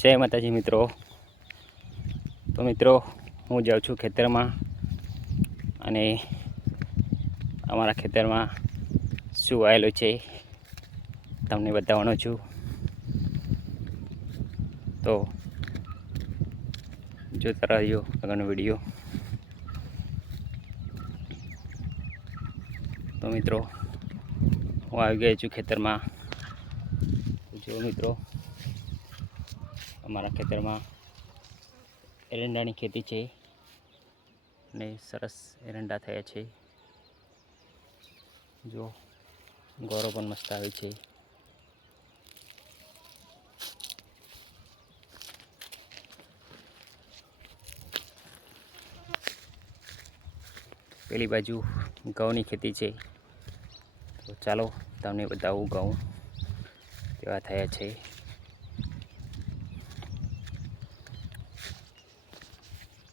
જય માતાજી મિત્રો। તો મિત્રો હું જાઉં છું ખેતરમાં અને અમારા ખેતરમાં શું વાયેલું છે તમને બતાવવાનો છું। તો જોતા રહેજો આગળનો વિડીયો। તો મિત્રો હું આવી ગયો છું ખેતરમાં। જો મિત્રો અમારા ખેતરમાં એરંડાની ખેતી છે અને સરસ એરંડા થયા છે। જો ગોરો પણ મસ્ત આવે છે। પેલી બાજુ ઘઉંની ખેતી છે, તો ચાલો તમને બતાવું ઘઉં કેવા થયા છે।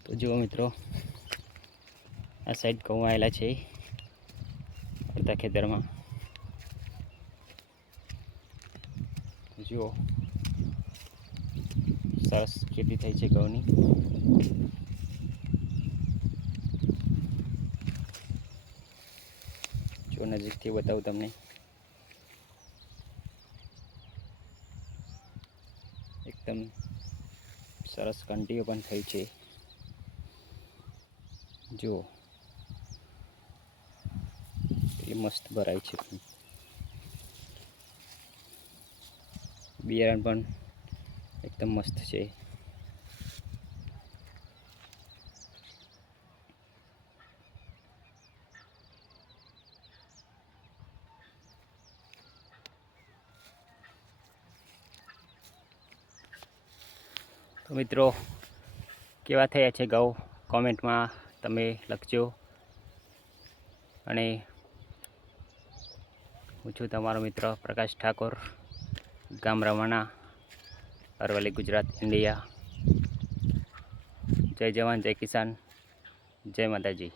તો જુઓ મિત્રો આ સાઈડ ઘઉં આવેલા છે અડધા ખેતરમાં। જુઓ સરસ ખેતી થઈ છે ઘઉંની। જો નજીકથી બતાવું તમને, એકદમ સરસ કંટીઓ પણ થઈ છે। જુઓ એ મસ્ત ભરાય છે। બિયારણ પણ એકદમ મસ્ત છે। તો મિત્રો કેવા થયા છે ઘઉં કોમેન્ટમાં તમે લખજો। અને હું છું તમારો મિત્ર પ્રકાશ ઠાકોર, ગામ રવાના, અરવલ્લી, ગુજરાત, ઇન્ડિયા। જય જવાન, જય કિસાન, જય માતાજી।